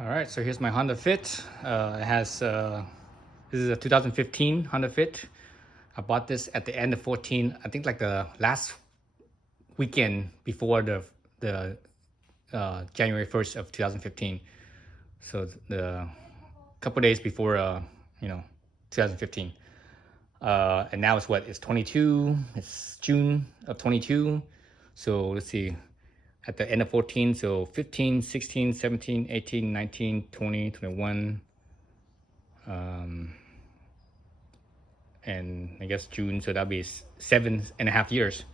All right, so here's my Honda Fit. It has this is a 2015 Honda Fit. I bought this at the end of 14. I think like the last weekend before the January 1st of 2015. So the couple days before 2015. And now it's what? It's 22. It's June of 22. So let's see. At the end of 14, so 15, 16, 17, 18, 19, 20, 21, and I guess June, so that'll be 7.5 years.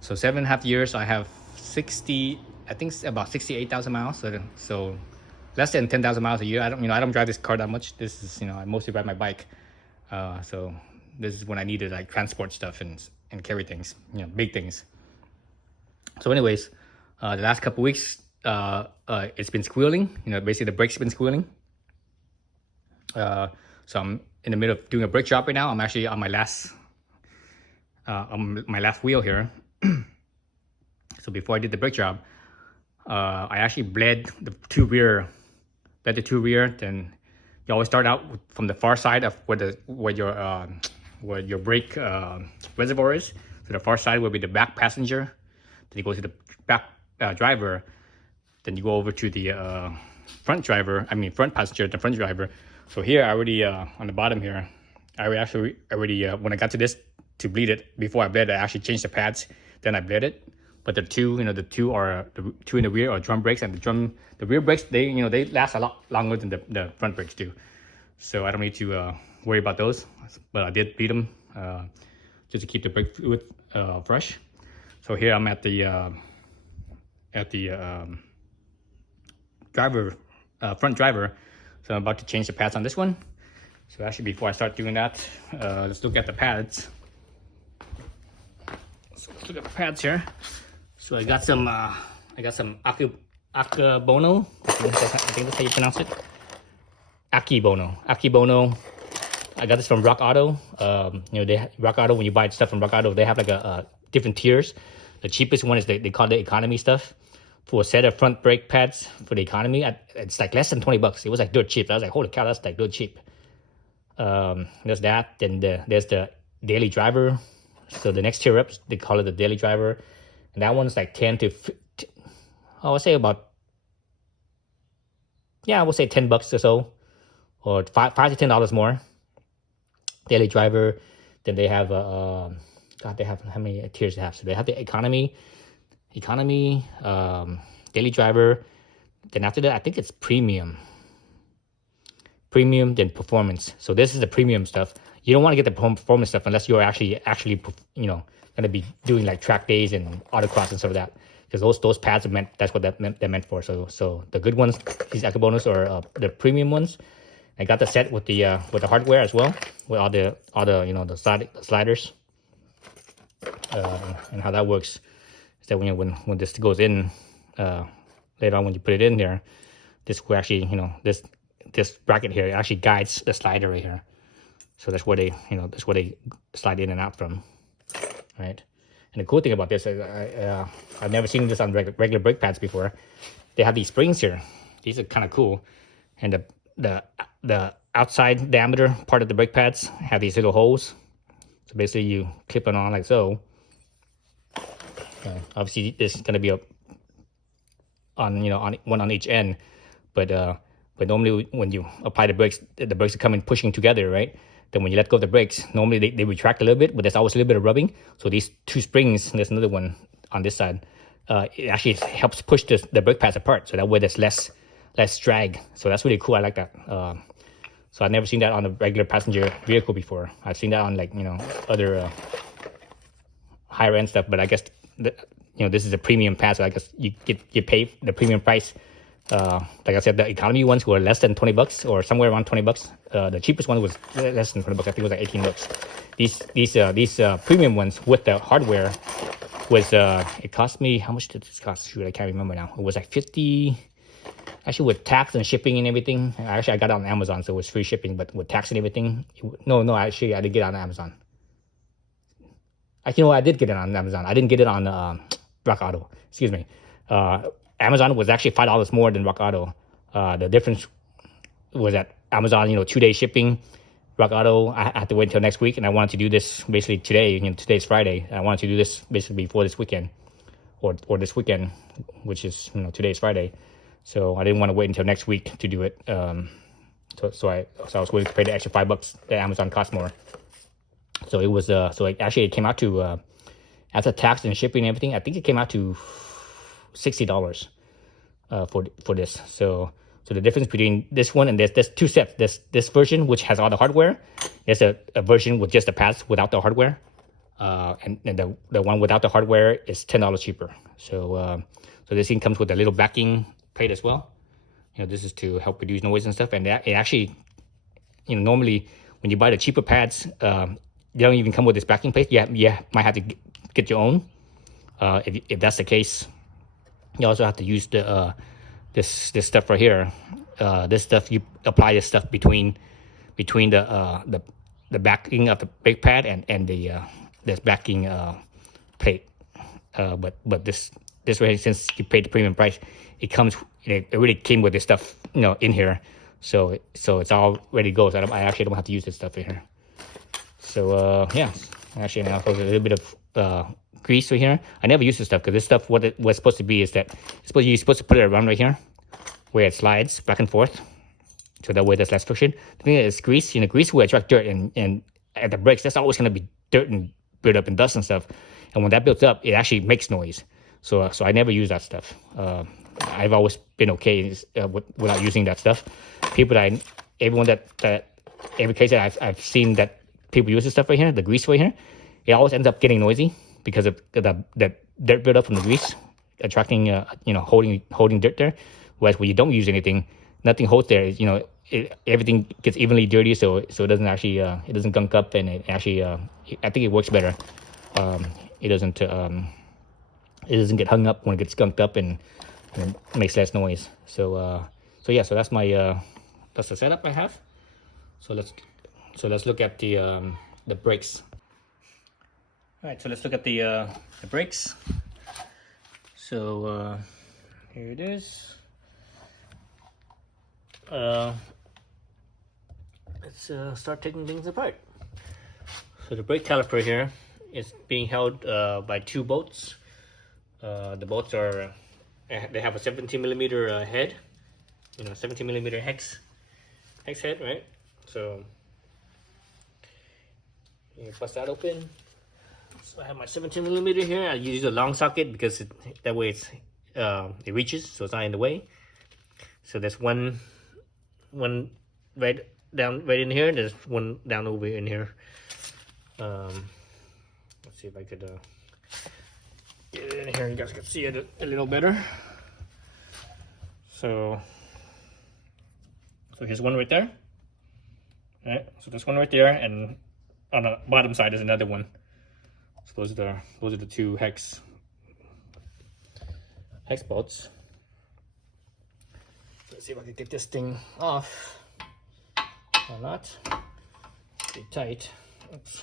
So 7.5 years, I have 60, I think it's about 68,000 miles. So less than 10,000 miles a year. I don't drive this car that much. This is, I mostly ride my bike. So this is when I need to like transport stuff and carry things, big things. So anyways, the last couple weeks, it's been squealing. Basically the brakes been squealing. So I'm in the middle of doing a brake job right now. I'm actually on my last wheel here. So before I did the brake job, I actually bled the two rear. Then you always start out from the far side of where your brake reservoir is. So the far side will be the back passenger. Then you go to the back driver. Then you go over to the front passenger, the front driver. So here I already on the bottom here, I already when I got to this to bleed it, before I bled, I actually changed the pads. Then I bled it. But the two in the rear are drum brakes, and the rear brakes, they last a lot longer than the front brakes do. So I don't need to worry about those. But I did bleed them just to keep the brake fluid fresh. So here I'm at the front driver. So I'm about to change the pads on this one. So actually, before I start doing that, let's look at the pads. So let's look at the pads here. So I got some Akebono. I think that's how you pronounce it. Akebono. I got this from Rock Auto. Rock Auto, when you buy stuff from Rock Auto, they have like a different tiers. The cheapest one is they call it economy stuff. For a set of front brake pads for the economy, it's like less than $20. It was like dirt cheap. I was like, holy cow, that's like dirt cheap. There's that. Then there's the daily driver. So the next tier up, they call it the daily driver, and that one's like 10 to, I would say about, I would say $10 or so, or $5 to $10 more. Daily driver. Then they have they have how many tiers they have? So they have the economy, daily driver. Then after that, I think it's premium, then performance. So this is the premium stuff. You don't want to get the performance stuff unless you're actually going to be doing like track days and autocross and stuff like that, because those pads are meant. That's what they're meant for. So the good ones, these Akebonos, are the premium ones. I got the set with the hardware as well, with all the the sliders. And how that works is that when this goes in later on, when you put it in there, this will actually this bracket here actually guides the slider right here. So that's where they slide in and out from, right? And the cool thing about this is I've never seen this on regular brake pads before. They have these springs here. These are kind of cool, and the outside diameter part of the brake pads have these little holes. So basically, you clip it on like so. Obviously, this is going to be on one on each end, but normally when you apply the brakes are coming pushing together, right? Then when you let go of the brakes, normally they retract a little bit, but there's always a little bit of rubbing. So these two springs, and there's another one on this side, it actually helps push the brake pads apart. So that way there's less drag. So that's really cool. I like that. So I've never seen that on a regular passenger vehicle before. I've seen that on other higher end stuff, but I guess this is a premium pad, so I guess you pay the premium price. Like I said, the economy ones were less than $20 or somewhere around $20. The cheapest one was less than $20. I think it was like $18. These premium ones with the hardware was it cost me, how much did this cost? Shoot, I can't remember now. It was like $50. Actually, with tax and shipping and everything. Actually, I got it on Amazon, so it was free shipping. But with tax and everything, actually, I did get it on Amazon. Actually, no, I did get it on Amazon. I didn't get it on Rock Auto. Excuse me. Amazon was actually $5 more than Rock Auto. The difference was that Amazon, 2 day shipping. Rock Auto, I have to wait until next week, and I wanted to do this basically today. Today's Friday. I wanted to do this basically before this weekend, or this weekend, which is today's Friday. So I didn't want to wait until next week to do it. So I was willing to pay the extra $5 that Amazon costs more. So it was it came out to after tax and shipping and everything, I think it came out to $60 for this. So the difference between this one and there's two sets. This version which has all the hardware. There's a version with just the pads without the hardware. And the one without the hardware is $10 cheaper. So this thing comes with a little backing plate as well. This is to help reduce noise and stuff. And it actually, normally when you buy the cheaper pads, they don't even come with this backing plate. You might have to get your own. If that's the case, you also have to use the this stuff right here. This stuff, you apply this stuff between the backing of the brake pad and the this backing plate. But this way, since you paid the premium price, it really came with this stuff in here. So it's all ready to go. So I actually don't have to use this stuff in here. So yeah, actually now there's a little bit of grease right here. I never use this stuff because this stuff, what it was supposed to be is that you're supposed to put it around right here where it slides back and forth, so that way there's less friction. The thing is, grease, grease will attract dirt, and at the brakes, that's always going to be dirt and build up and dust and stuff. And when that builds up, it actually makes noise. So I never use that stuff. I've always been okay without using that stuff. Every case that I've seen that people use this stuff right here, the grease right here, it always ends up getting noisy because of the dirt buildup from the grease attracting, holding dirt there. Whereas when you don't use anything, nothing holds there. Everything gets evenly dirty, so it doesn't actually it doesn't gunk up, and it actually I think it works better. It doesn't get hung up when it gets skunked up, and it makes less noise. So yeah, so that's the setup I have. So let's look at the brakes. All right, so let's look at the brakes. So here it is. Let's start taking things apart. So the brake caliper here is being held by two bolts. The bolts they have a 17mm head, 17mm hex head, right? So you bust that open. So I have my 17mm here. I use a long socket because that way it reaches, so it's not in the way. So there's one right in here. There's one down over in here. Let's see if I could get it in here. You guys can see it a little better. So here's one right there. All right. So there's one right there, and on the bottom side is another one. So those are the two hex bolts. Let's see if I can get this thing off or not. Pretty tight. Oops.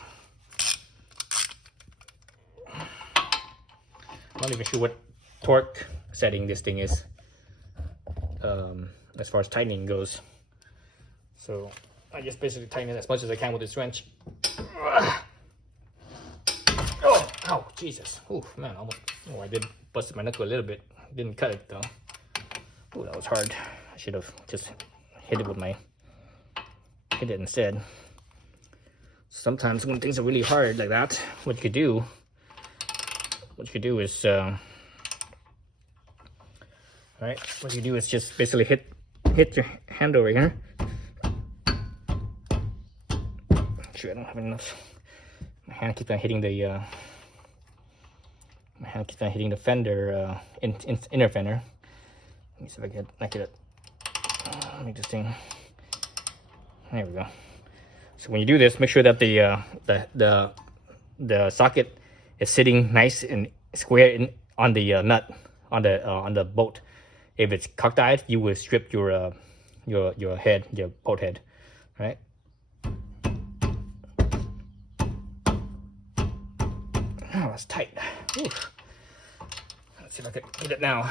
I'm not even sure what torque setting this thing is as far as tightening goes. So I just basically tighten it as much as I can with this wrench. Oh, ow, Jesus. Oh, man, almost. Oh, I did busted my knuckle a little bit. Didn't cut it though. Oh, that was hard. I should have just hit it instead. Sometimes when things are really hard like that, what you could do is just basically hit your hand over here. Sure, I don't have enough. My hand keeps on hitting the fender, inner fender. Let me see if I can make this thing. There we go. So when you do this, make sure that the socket is sitting nice and square on the nut on the bolt. If it's cockeyed, you will strip your head, your bolt head, right? Oh, that's tight. Oof. Let's see if I can get it now.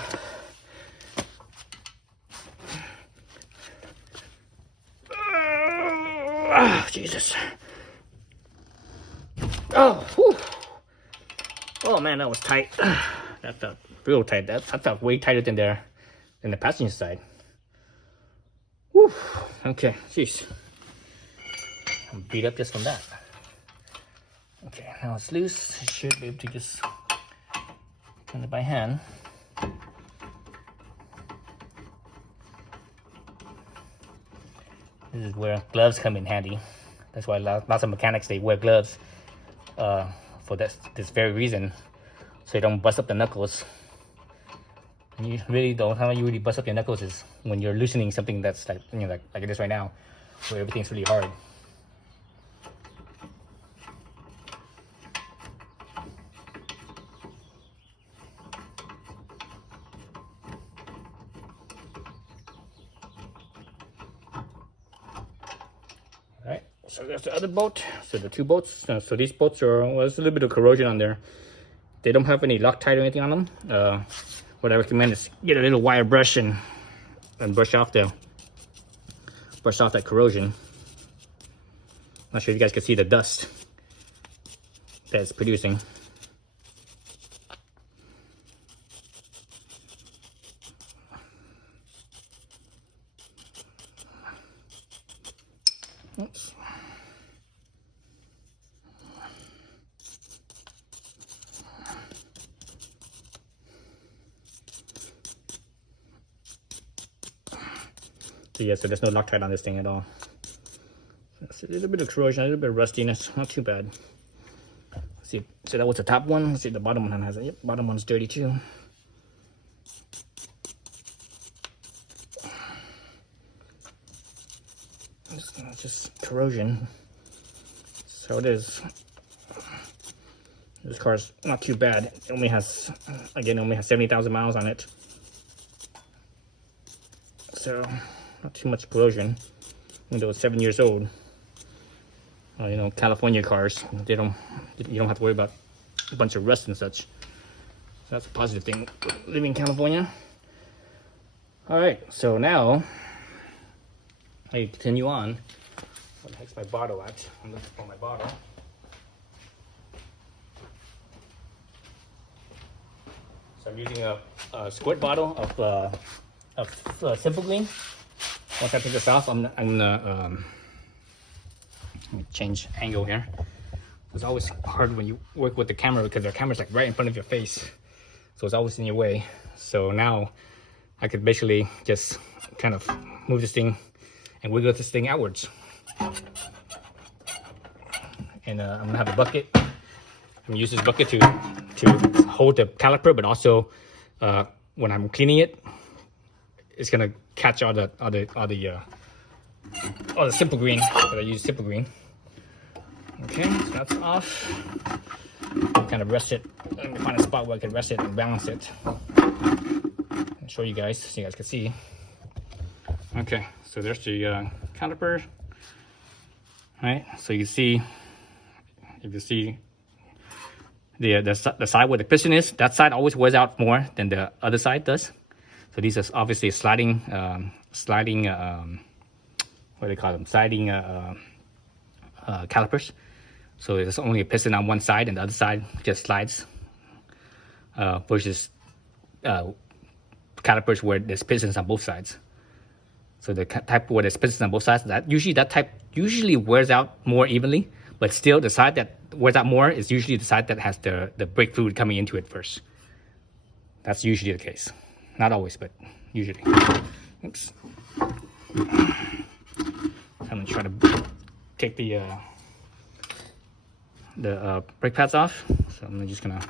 Jesus. Oh, whew. Oh man, that was tight. That felt real tight. That felt way tighter than the passenger side. Whew. Okay, jeez. I'm beat up just from that. Okay, now it's loose. I should be able to just turn it by hand. This is where gloves come in handy. That's why lots of mechanics, they wear gloves for this very reason, so you don't bust up the knuckles. And you really don't. How you really bust up your knuckles is when you're loosening something that's like, you know, like it is right now, where everything's really hard. Alright, so there's the other bolt. So the two bolts. So these bolts are, well, there's a little bit of corrosion on there. They don't have any Loctite or anything on them. What I recommend is get a little wire brush and brush off that corrosion. Not sure if you guys can see the dust that it's producing. Oops. So yeah, so there's no Loctite on this thing at all. So a little bit of corrosion, a little bit of rustiness, not too bad. See, so that was the top one. Let's see, the bottom one has it. Yep, bottom one's dirty too. Just corrosion. So it is. This car's not too bad. It only has, again, only has 70,000 miles on it. So not too much corrosion. Even though it's 7 years old. You know, California cars, you don't have to worry about a bunch of rust and such. So that's a positive thing living in California. All right, so now I continue on. Where the heck's my bottle at? I'm looking for my bottle. So I'm using a squirt bottle of Simple Green. Once I take this off, I'm gonna let me change angle here. It's always hard when you work with the camera because the camera's like right in front of your face, so it's always in your way. So now I could basically just kind of move this thing and wiggle this thing outwards. And I'm gonna have a bucket. I'm gonna use this bucket to hold the caliper, but also when I'm cleaning it, it's gonna catch all the Simple Green that I use. Simple Green. Okay, so that's off. Kind of rest it. Let me find a spot where I can rest it and balance it. I'll show you guys so you guys can see. Okay, so there's the caliper. Right, so you can see, if you see the side where the piston is, that side always wears out more than the other side does. So these are obviously sliding what do they call them? Sliding calipers. So there's only a piston on one side and the other side just slides. Versus calipers where there's pistons on both sides. So the type where there's pistons on both sides, that type usually wears out more evenly, but still the side that wears out more is usually the side that has the brake fluid coming into it first. That's usually the case. Not always, but usually. Oops. I'm gonna try to take the brake pads off. So I'm just gonna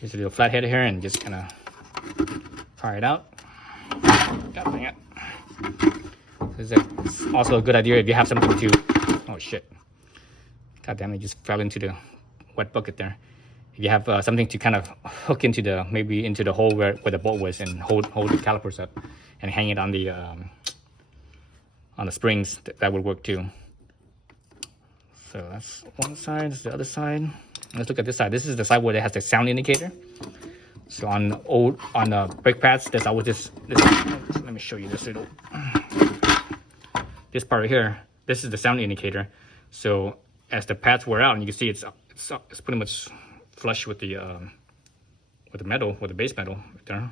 use a little flathead here and just kind of fire it out. God dang it. This is also a good idea if you have something to, oh shit. God damn it, just fell into the wet bucket there. If you have something to kind of hook into maybe into the hole where the bolt was and hold the calipers up and hang it on the springs, that would work too. So that's one side, this is the other side. Let's look at this side. This is the side where it has the sound indicator. So on the brake pads, there's always this. Let me show you this little. This part right here this is the sound indicator. So as the pads wear out, and you can see it's pretty much flush with the metal, with the base metal right there.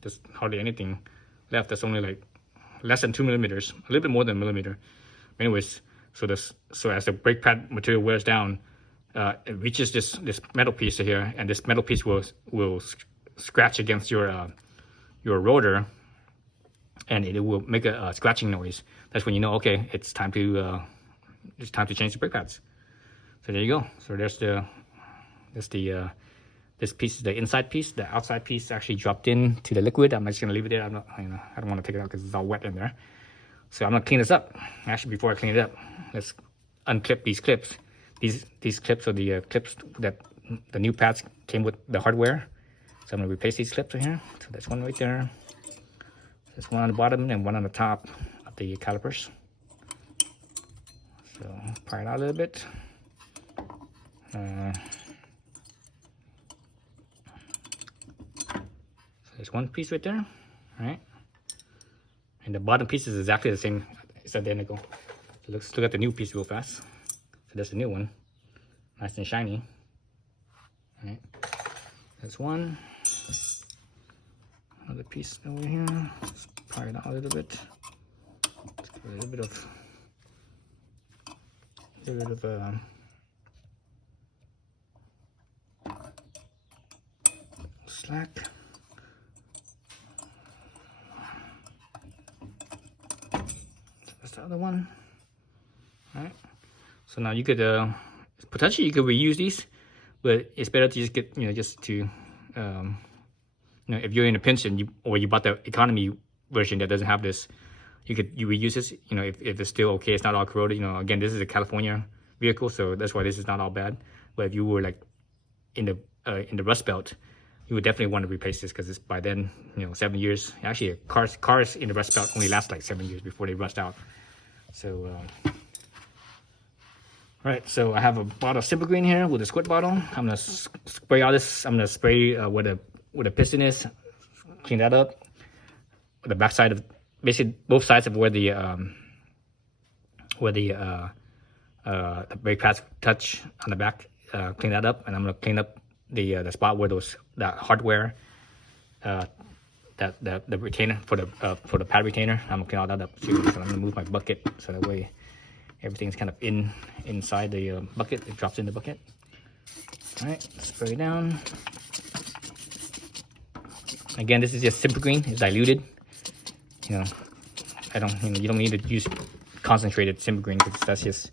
There's hardly anything left. That's only like less than 2 millimeters, a little bit more than a millimeter. Anyways, so as the brake pad material wears down, it reaches this metal piece here, and this metal piece will scratch against your rotor, and it will make a scratching noise. That's when you know, okay, it's time to change the brake pads. So there you go. So this piece is the inside piece. The outside piece actually dropped into the liquid. I'm just gonna leave it there. I don't want to take it out because it's all wet in there. So I'm gonna clean this up. Actually, before I clean it up, let's unclip these clips. These clips are the clips that the new pads came with the hardware. So I'm gonna replace these clips right here. So that's one right there. There's one on the bottom and one on the top of the calipers. So pry it out a little bit. So there's one piece right there, right? And the bottom piece is exactly the same. It's identical. So let's look at the new piece real fast. So that's the new one, nice and shiny. All right, that's one. Another piece over here. Let's pry it out a little bit. Let's give it a little bit of slack. That's the other one. All right. So now you could potentially you could reuse these, but it's better to just get if you're in a pinch and you bought the economy version that doesn't have this, you reuse this. If it's still okay, it's not all corroded. Again, this is a California vehicle, so that's why this is not all bad. But if you were like in the Rust Belt, you would definitely want to replace this because it's by then 7 years. Actually, cars in the Rust Belt only last like 7 years before they rust out. So right, so I have a bottle of Simple Green here with a squirt bottle. I'm gonna spray all this. I'm gonna spray where the piston is, clean that up. The back side of basically both sides of where the brake pads touch on the back, clean that up, and I'm gonna clean up the spot where that hardware, the retainer for the pad retainer. I'm gonna clean all that up too. So I'm gonna move my bucket so that way everything's kind of inside the bucket. It drops in the bucket. All right, spray down. Again, this is just Simple Green. It's diluted. You don't need to use concentrated Simple Green because that's just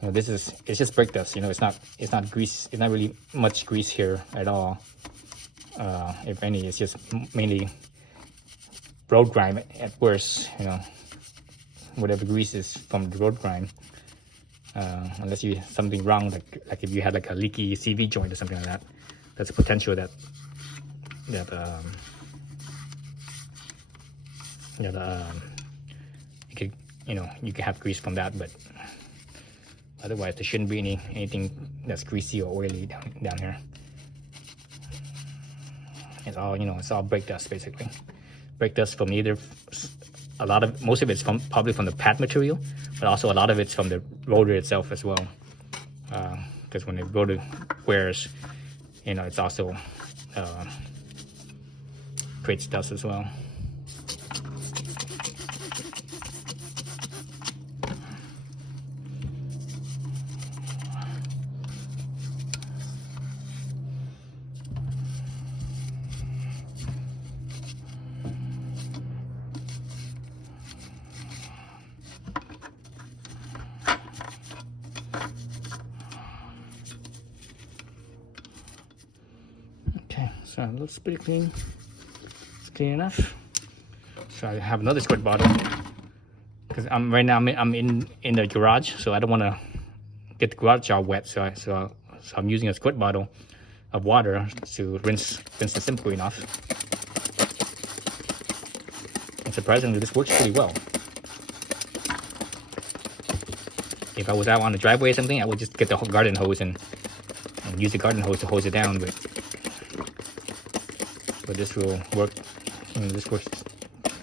it's just brake dust. It's not grease. It's not really much grease here at all. If any, it's just mainly road grime at worst. Whatever grease is from the road grime. Unless you something wrong, like if you had like a leaky CV joint or something like that, that's a potential that you could have grease from that, but otherwise there shouldn't be anything that's greasy or oily down here. It's all brake dust basically. Brake dust from most of it's probably from the pad material, but also a lot of it's from the rotor itself as well. Because when the rotor wears, it's also creates dust as well. Okay, so it looks pretty clean. It's clean enough. So I have another squirt bottle because right now I'm in the garage, so I don't want to get the garage all wet. So I'm using a squirt bottle of water to rinse the Simple Green off. And surprisingly, this works pretty well. If I was out on the driveway or something, I would just get the garden hose and use the garden hose to hose it down. But this will work. This works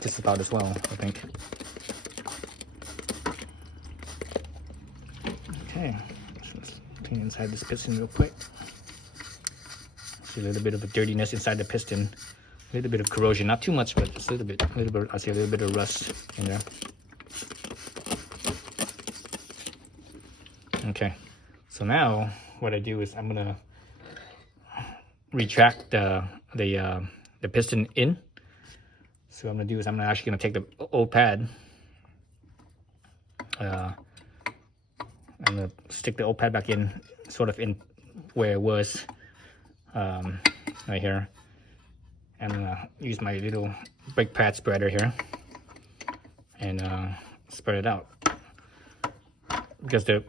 just about as well, I think. Okay, so let's clean inside this piston real quick. See a little bit of a dirtiness inside the piston, a little bit of corrosion, not too much, but just a little bit. I see a little bit of rust in there. Okay, so now what I do is I'm gonna retract the piston in. So what I'm gonna do is I'm actually gonna take the old pad. I'm gonna stick the old pad back in, sort of in where it was, right here. I'm gonna use my little brake pad spreader here and spread it out because the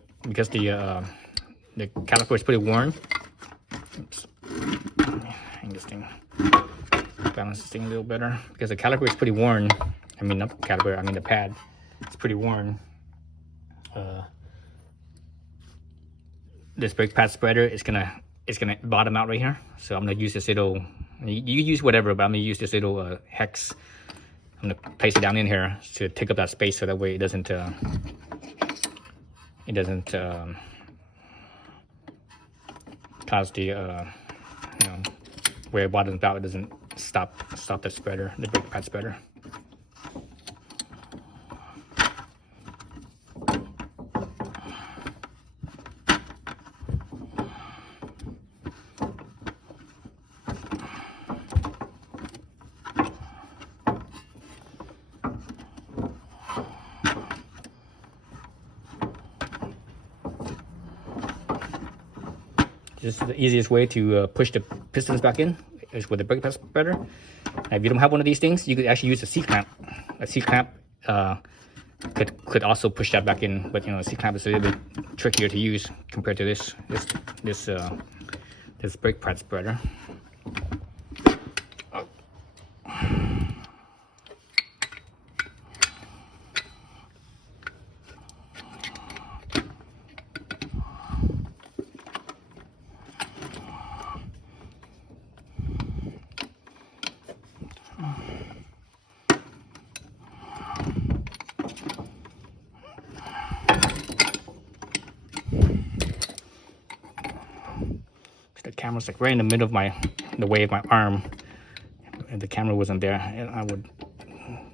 caliper is pretty worn. Oops. Hang this thing. Balance this thing a little better because the caliper is pretty worn. I mean, not caliper. I mean the pad. It's pretty worn. This brake pad spreader is gonna bottom out right here. So I'm gonna use this little. You use whatever, but I'm gonna use this little hex. I'm gonna place it down in here to take up that space, so that way it doesn't cause the where it bottoms out, it doesn't stop the spreader, the brake pad spreader. This is the easiest way to push the pistons back in, is with the brake pad spreader. And if you don't have one of these things, you could actually use a C-clamp. A C-clamp could also push that back in, but a C-clamp is a little bit trickier to use compared to this brake pad spreader. The camera's like right in the middle of the way of my arm. If the camera wasn't there,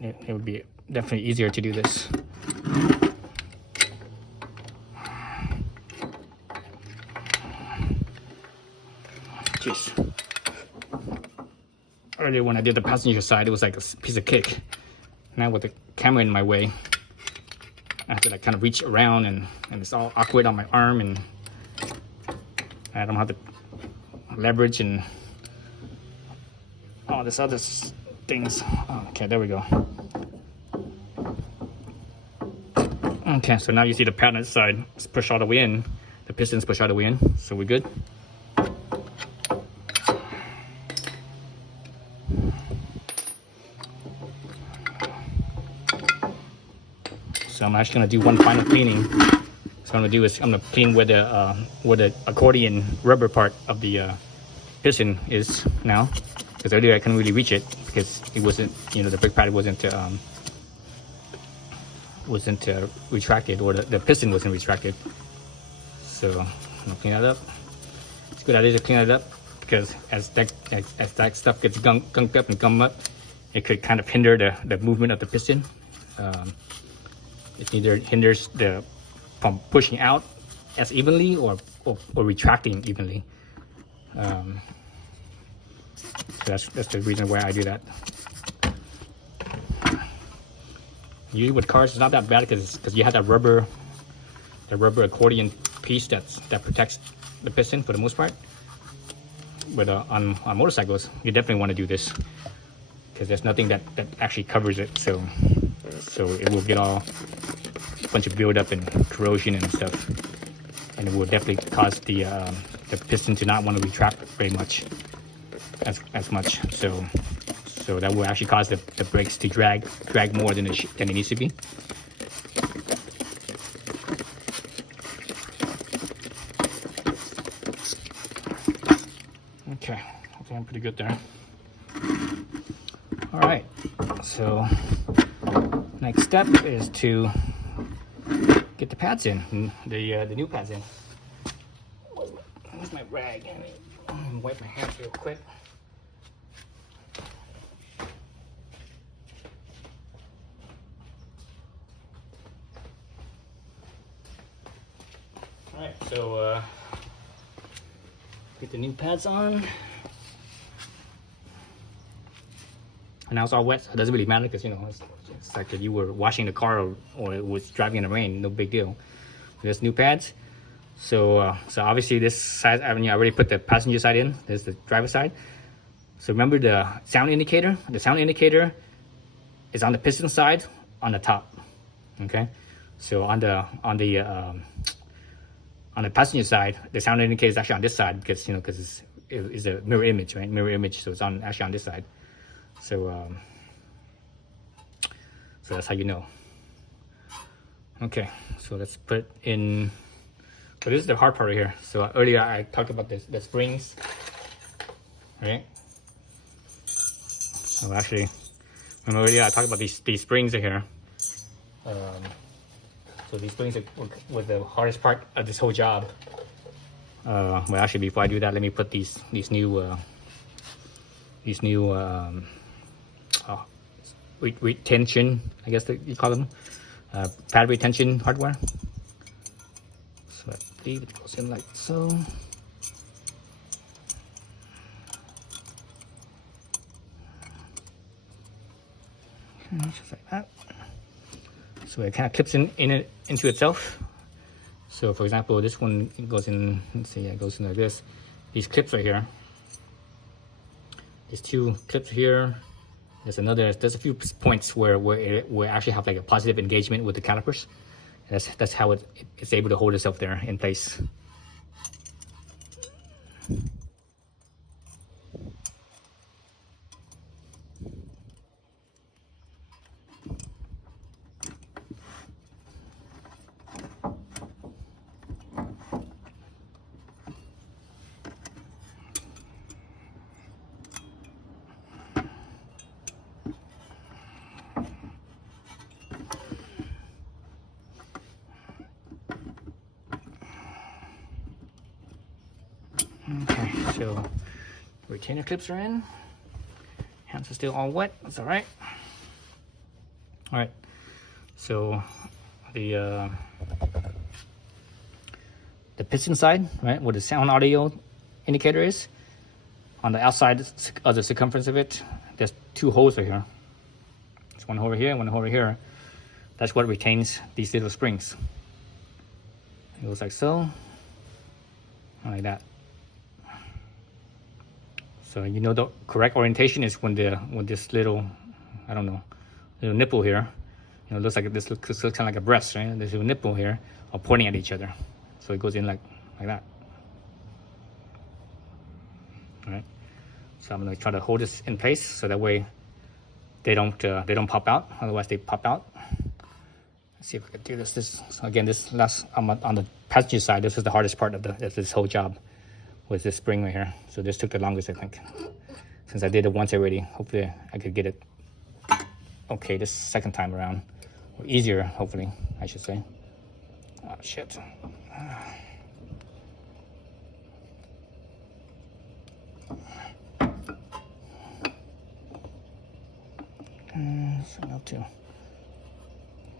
it would be definitely easier to do this. Jeez. Earlier when I did the passenger side, it was like a piece of cake. Now with the camera in my way, I have to like kind of reach around, and it's all awkward on my arm, and I don't have the leverage and all this other things. Okay, there we go. Okay, so now you see the pad on this side is pushed all the way in. The piston's pushed all the way in, so we're good. So I'm actually gonna do one final cleaning. So what I'm gonna do is I'm gonna clean where the accordion rubber part of the piston is now, because earlier I couldn't really reach it because it wasn't, the brake pad wasn't retracted, or the piston wasn't retracted. So I'm gonna clean that up. It's a good idea to clean it up, because as that stuff gets gunked up and gummed up, it could kind of hinder the movement of the piston. It either hinders from pushing out as evenly or retracting evenly. So that's the reason why I do that. Usually with cars, it's not that bad because you have the rubber accordion piece that protects the piston for the most part. But on motorcycles, you definitely want to do this, because there's nothing that actually covers it. So it will get all a bunch of buildup and corrosion and stuff, and it will definitely cause the piston to not want to retract very much, as much. So that will actually cause the brakes to drag more than it needs to be. Okay, I think I'm pretty good there. All right, so next step is to get the pads in, the new pads in. Where's my rag? Let me wipe my hands real quick. All right, so get the new pads on. And now it's all wet, so it doesn't really matter because, you know, it's like if you were washing the car or it was driving in the rain, no big deal. There's new pads. So so obviously this side, I already put the passenger side in. There's the driver side. So remember the sound indicator? The sound indicator is on the piston side on the top. Okay. So on the passenger side, the sound indicator is actually on this side because, you know, because it's a mirror image, right? Mirror image. So it's actually on this side. So so that's how you know. Okay, so let's put in. So this is the hard part right here. So earlier I talked about the springs, right? So actually, remember earlier I talked about these springs right here. So these springs were the hardest part of this whole job. Well, actually, before I do that, let me put these new retention, I guess you call them, pad retention hardware. So I believe it goes in like so. Okay, just like that. So it kind of clips into itself. So for example, this one goes in, let's see, it goes in like this. These clips right here. These two clips here. There's a few points where it actually have like a positive engagement with the calipers. And that's how it's able to hold itself there in place. Okay, so retainer clips are in. Hands are still all wet. That's all right. All right. So the piston side, right, where the sound audio indicator is, on the outside of the circumference of it, there's two holes right here. There's one over here and one over here. That's what retains these little springs. It goes like so, like that. So you know the correct orientation is when this little, I don't know, little nipple here, you know, looks kind of like a breast, right? This little nipple here are pointing at each other, so it goes in like that. All right. So I'm gonna try to hold this in place so that way they don't pop out. Otherwise they pop out. Let's see if I can do this. So again, this last on the passenger side, this is the hardest part of this whole job. Was this spring right here. So this took the longest, I think. Since I did it once already, hopefully I could get it okay this second time around. Or easier, hopefully, I should say. Oh, shit. So I have to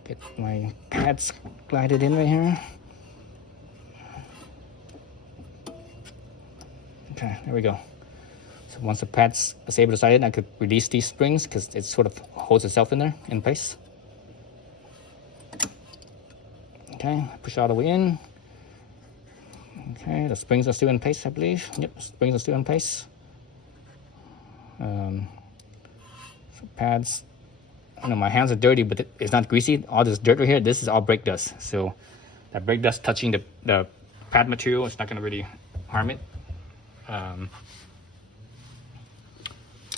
get my pads glided in right here. Okay, there we go. So once the pads are able to slide in, I could release these springs because it sort of holds itself in there in place. Okay, push all the way in. Okay, the springs are still in place, I believe. Yep, springs are still in place. So pads. I know my hands are dirty, but it's not greasy. All this dirt right here, this is all brake dust. So that brake dust touching the pad material is not going to really harm it.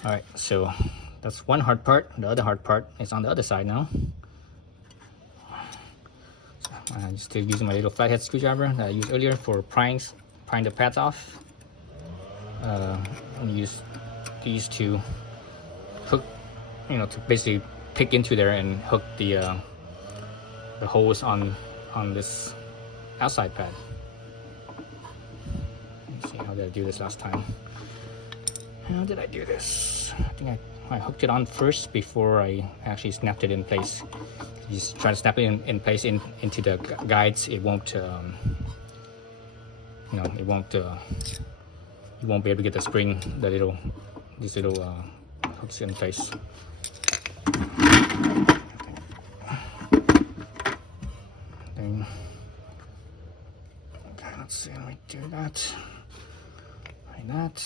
All right, so that's one hard part. The other hard part is on the other side now. So I'm still using my little flathead screwdriver that I used earlier for prying the pads off. I'm gonna use these to hook, to basically pick into there and hook the hose on on this outside pad. Let's see, how did I do this last time? How did I do this? I think I hooked it on first before I actually snapped it in place. You just try to snap it in place into the guides. It won't, you know, it won't. You won't be able to get the spring, these little hooks in place. Then, okay, let's see. Let me do that. Like that.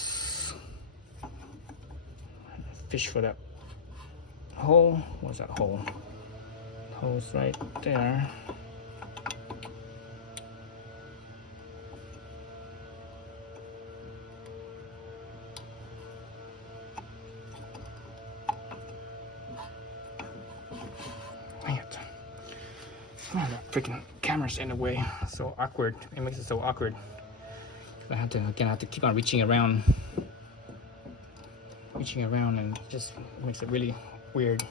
Fish for that hole. What's that hole? The hole's right there. Oh, that freaking camera's in the way. So awkward. It makes it so awkward. I have to keep on reaching around, and it just makes it really weird.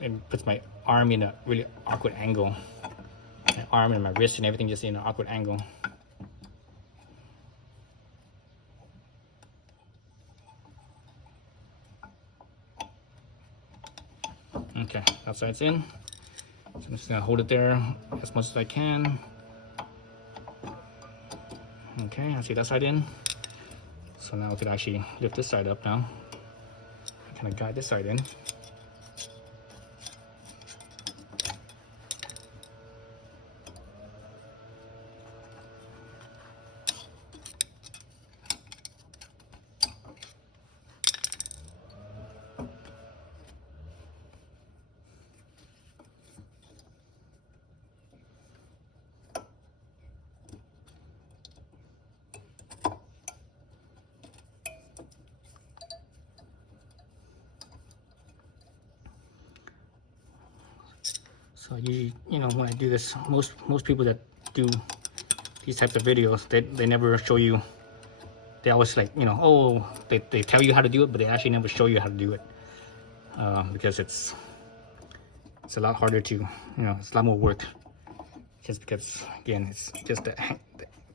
It puts my arm in a really awkward angle. My arm and my wrist and everything just in an awkward angle. Okay, that side's in. So I'm just gonna hold it there as much as I can. Okay, I see that side in. So now I could actually lift this side up now. Kind of guide this side in. So you know, when I do this, most people that do these types of videos, they never show you. They always like, you know, oh, they tell you how to do it, but they actually never show you how to do it, because it's a lot harder to, you know, it's a lot more work. Just because, again, it's just the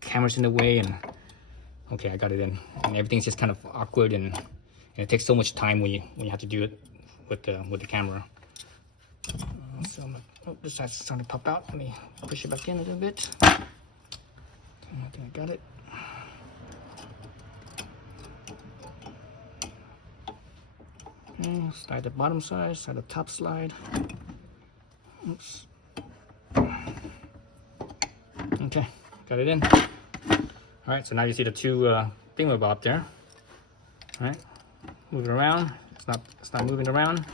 camera's in the way, and okay, I got it in, and everything's just kind of awkward, and it takes so much time when you have to do it with the camera. So oh, this side's starting to pop out. Let me push it back in a little bit. I think I got it. Okay, slide the bottom side, slide the top slide. Oops. Okay, got it in. All right, so now you see the two thingamabob there. All right, move it around. It's not moving around.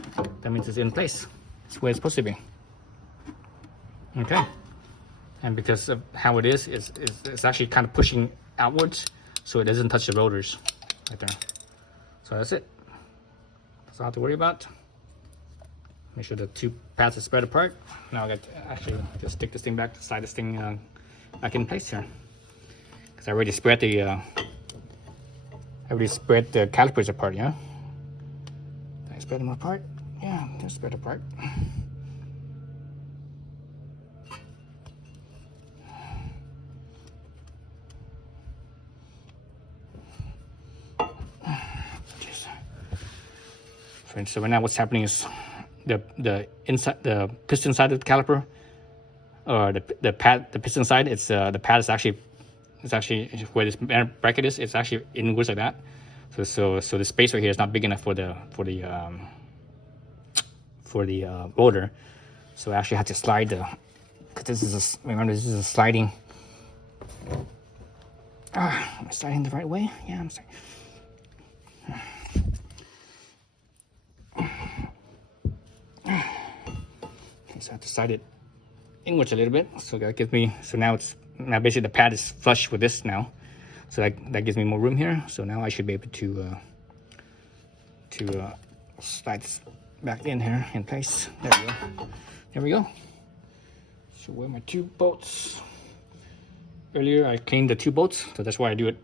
That means it's in place. It's where it's supposed to be. Okay, and because of how it is, it's actually kind of pushing outwards, so it doesn't touch the rotors right there. So that's it. That's all I have to worry about. Make sure the two pads are spread apart. Now I got to actually just stick this thing back, slide this thing back in place here, because I already spread the calipers apart. Yeah, did I spread them apart? Yeah, they're spread apart. So right now what's happening is the piston side of the caliper, or the piston side, it's the pad is actually where this bracket is. It's actually inwards like that. So the space right here is not big enough for the rotor. So I actually have to slide because remember this is a sliding. Am I sliding the right way? Yeah, I'm sorry. So I have to slide it inwards a little bit. So that gives me, so now basically the pad is flush with this now. So that gives me more room here. So now I should be able to slide this back in here in place. There we go. There we go. So where are my two bolts? Earlier I cleaned the two bolts, so that's why I do it,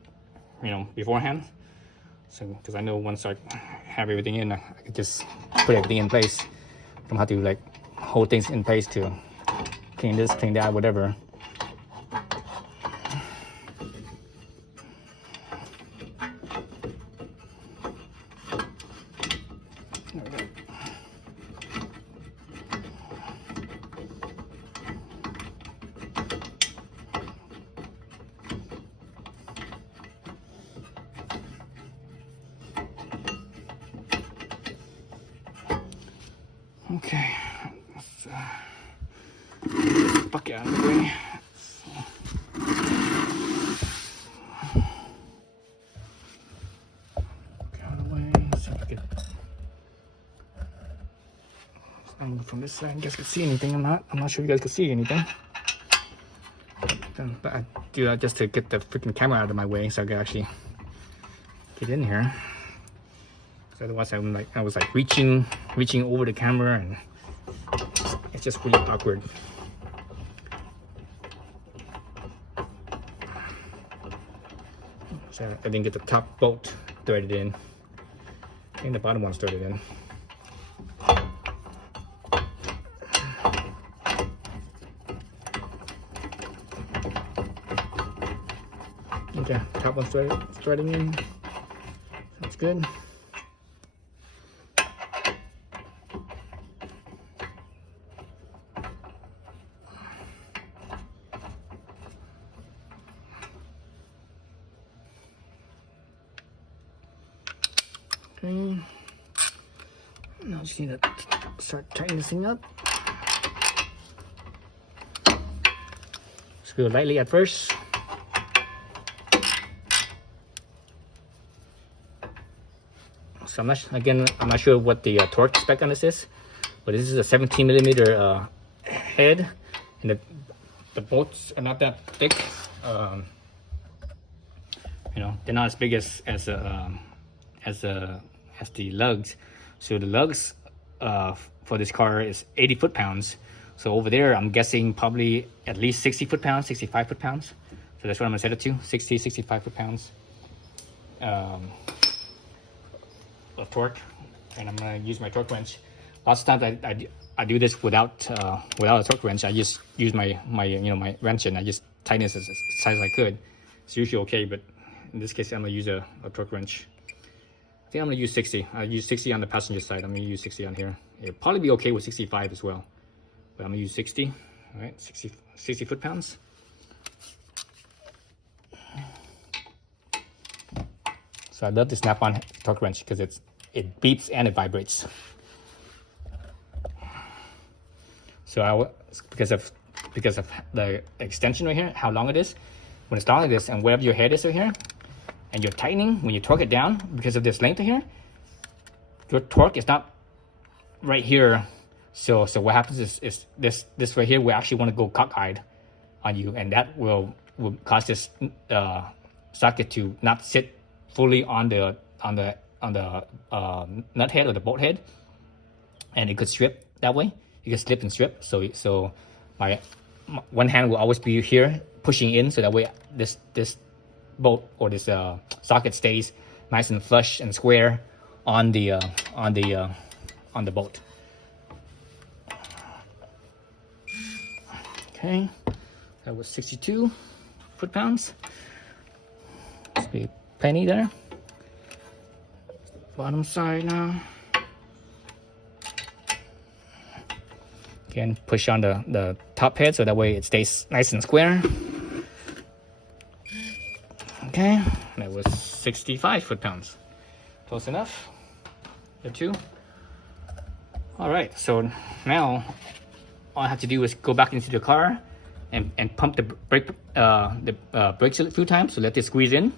you know, beforehand. So because I know once I have everything in, I can just put everything in place. don't have to like hold things in place to clean this, clean that, whatever. Okay, let's bucket out of the way. Out of the way. See if I can angle from this side. You guys can see anything? I'm not sure you guys can see anything. But I do that just to get the freaking camera out of my way so I can actually get in here. So otherwise I was like reaching over the camera, and it's just really awkward. So I didn't get the top bolt threaded in, and the bottom one's threaded in. Okay, top one's threading in. That's good. Okay. Now I just need to start tightening this thing up. Screw it lightly at first. So I'm not sure what the torque spec on this is, but this is a 17 millimeter head, and the bolts are not that thick. You know, they're not as big as the lugs. So the lugs for this car is 80 foot-pounds. So over there, I'm guessing probably at least 60 foot-pounds, 65 foot-pounds. So that's what I'm gonna set it to, 60, 65 foot-pounds of torque. And I'm gonna use my torque wrench. Lots of times I do this without a torque wrench. I just use my wrench, and I just tighten it as tight as I could. It's usually okay, but in this case, I'm gonna use a torque wrench. I think I'm gonna use 60. I use 60 on the passenger side. I'm gonna use 60 on here. It'll probably be okay with 65 as well, but I'm gonna use 60. All right, 60 foot-pounds. So I love the snap-on torque wrench because it beeps and it vibrates. So because of the extension right here, how long it is, when it's long like this, and wherever your head is right here, and you're tightening, when you torque it down, because of this length right here, your torque is not right here. So what happens is this right here, we actually want to go cockeyed on you, and that will cause this socket to not sit fully on the nut head or the bolt head, and it could strip that way. You can slip and strip. So my one hand will always be here pushing in, so that way this bolt or this socket stays nice and flush and square on the bolt. Okay, that was 62 foot-pounds. Let's be penny there. Bottom side now. Again, push on the top head so that way it stays nice and square. Okay, that was 65 foot-pounds. Close enough. The two. All right, so now all I have to do is go back into the car and pump the brakes a few times. So let it squeeze in.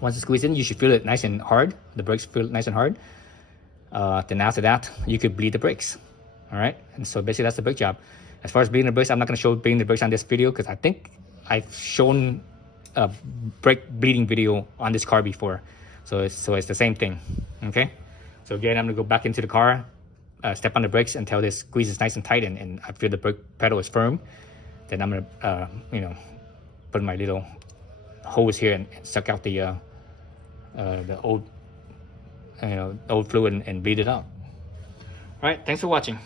Once it squeezes in, you should feel it nice and hard. The brakes feel nice and hard. Then after that, you could bleed the brakes. All right, and so basically that's the brake job. As far as bleeding the brakes, I'm not going to show bleeding the brakes on this video because I think I've shown a brake bleeding video on this car before. So it's the same thing. Okay, so again, I'm going to go back into the car, step on the brakes until this squeeze is nice and tight, and I feel the brake pedal is firm. Then I'm going to put my little hose here and suck out the old fluid and bleed it out. All right, thanks for watching.